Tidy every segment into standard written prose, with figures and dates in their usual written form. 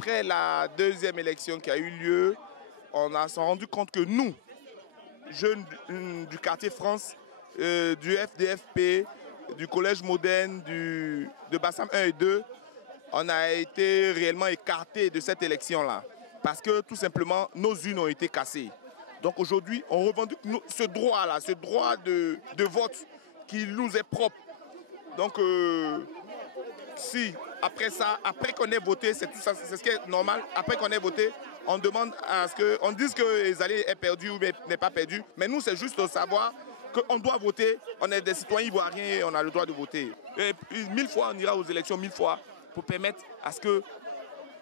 après la deuxième élection qui a eu lieu, on s'est rendu compte que nous, jeunes du quartier France, du FDFP, du Collège Moderne, de Bassam 1 et 2, on a été réellement écartés de cette élection-là. Parce que tout simplement, nos urnes ont été cassées. Donc aujourd'hui, on revendique ce droit-là, ce droit de vote qui nous est propre. Donc si après ça, après qu'on ait voté, c'est tout ça, c'est ce qui est normal, après qu'on ait voté, on demande à ce qu'on dise que Ezalé est perdu ou n'est pas perdu. Mais nous, c'est juste savoir qu'on doit voter, on est des citoyens ivoiriens et on a le droit de voter. Et 1000 fois, on ira aux élections, 1000 fois, pour permettre à ce que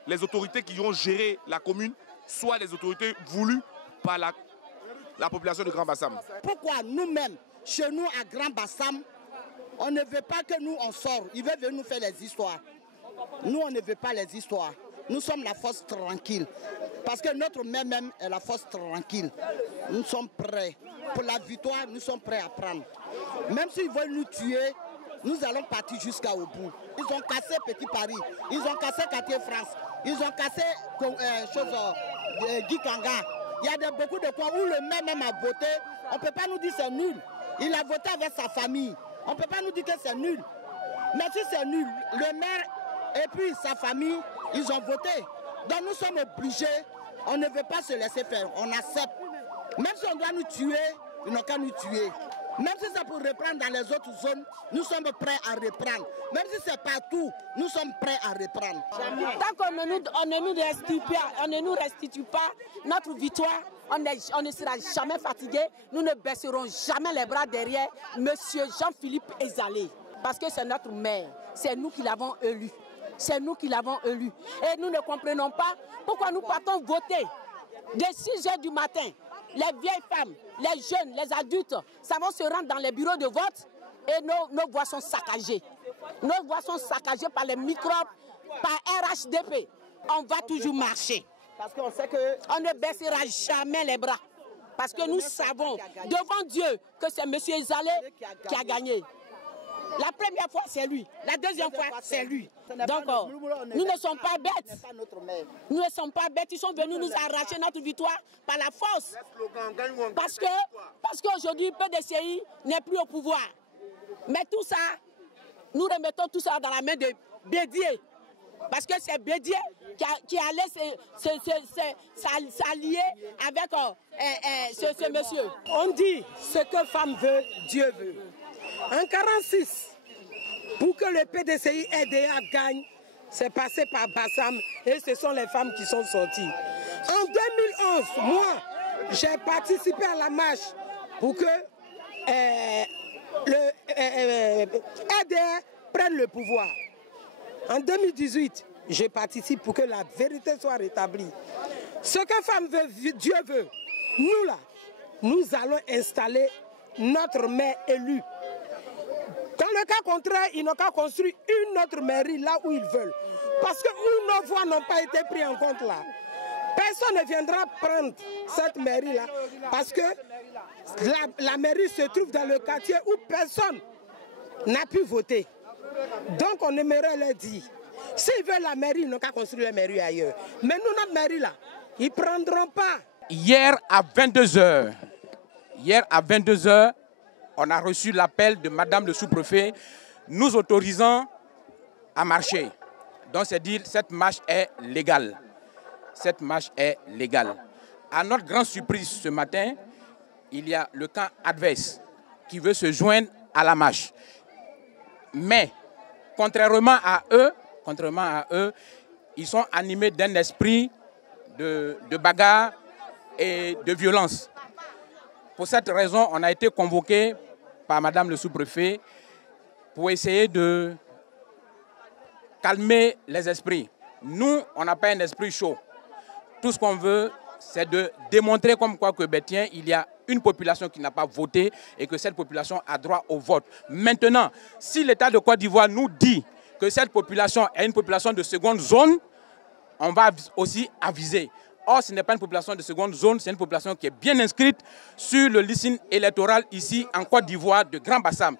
les autorités qui vont gérer la commune soient des autorités voulues par la population de Grand Bassam. Pourquoi nous-mêmes, chez nous à Grand Bassam, on ne veut pas que nous on sorte, ils veulent venir nous faire les histoires. Nous, on ne veut pas les histoires. Nous sommes la force tranquille. Parce que notre mère même est la force tranquille. Nous sommes prêts. Pour la victoire, nous sommes prêts à prendre. Même s'ils veulent nous tuer, nous allons partir jusqu'au bout. Ils ont cassé Petit Paris, ils ont cassé Quartier France, ils ont cassé Guy Kanga. Il y a beaucoup de coins où le maire même a voté. On ne peut pas nous dire que c'est nul. Il a voté avec sa famille. On ne peut pas nous dire que c'est nul. Mais si c'est nul, le maire et puis sa famille, ils ont voté. Donc nous sommes obligés, on ne veut pas se laisser faire, on accepte. Même si on doit nous tuer, ils n'ont qu'à nous tuer. Même si c'est pour reprendre dans les autres zones, nous sommes prêts à reprendre. Même si c'est partout, nous sommes prêts à reprendre. Tant qu'on ne nous restitue pas notre victoire, on ne sera jamais fatigué. Nous ne baisserons jamais les bras derrière M. Jean-Philippe Ezalé. Parce que c'est notre maire, c'est nous qui l'avons élu. C'est nous qui l'avons élu. Et nous ne comprenons pas pourquoi nous partons voter dès 6 h du matin. Les vieilles femmes, les jeunes, les adultes, ça va se rendre dans les bureaux de vote et nos voix sont saccagées. Nos voix sont saccagées par les microbes, par RHDP. On va toujours marcher. Parce qu'on sait qu'on ne baissera jamais les bras. Parce que nous savons devant Dieu que c'est M. Ezalé qui a gagné. La première fois, c'est lui. La deuxième fois, c'est lui. Donc, nous ne sommes pas bêtes. Nous ne sommes pas bêtes. Ils sont venus nous arracher notre victoire par la force. Parce qu'aujourd'hui, PDCI n'est plus au pouvoir. Mais tout ça, nous remettons tout ça dans la main de Bédié. Parce que c'est Bédié qui allait s'allier avec ce monsieur. On dit ce que femme veut, Dieu veut. En 1946, pour que le PDCI EDA gagne, c'est passé par Bassam et ce sont les femmes qui sont sorties. En 2011, moi, j'ai participé à la marche pour que le EDA prenne le pouvoir. En 2018, je participe pour que la vérité soit rétablie. Ce que femme veut, Dieu veut. Nous là, nous allons installer notre maire élu. Dans le cas contraire, ils n'ont qu'à construire une autre mairie là où ils veulent. Parce que nos voix n'ont pas été prises en compte là. Personne ne viendra prendre cette mairie là. Parce que la mairie se trouve dans le quartier où personne n'a pu voter. Donc on aimerait leur dire, s'ils veulent la mairie, ils n'ont qu'à construire la mairie ailleurs. Mais nous, notre mairie là, ils ne prendront pas. Hier à 22 h, on a reçu l'appel de Madame le sous-préfet nous autorisant à marcher. Donc c'est dire cette marche est légale. Cette marche est légale. À notre grande surprise ce matin, il y a le camp adverse qui veut se joindre à la marche. Mais contrairement à eux, ils sont animés d'un esprit de bagarre et de violence. Pour cette raison, on a été convoqué par Madame le sous-préfet pour essayer de calmer les esprits. Nous, on n'a pas un esprit chaud. Tout ce qu'on veut, c'est de démontrer comme quoi que tiens, il y a une population qui n'a pas voté et que cette population a droit au vote. Maintenant, si l'État de Côte d'Ivoire nous dit que cette population est une population de seconde zone, on va aussi aviser. Or, ce n'est pas une population de seconde zone, c'est une population qui est bien inscrite sur le listing électoral ici en Côte d'Ivoire de Grand Bassam.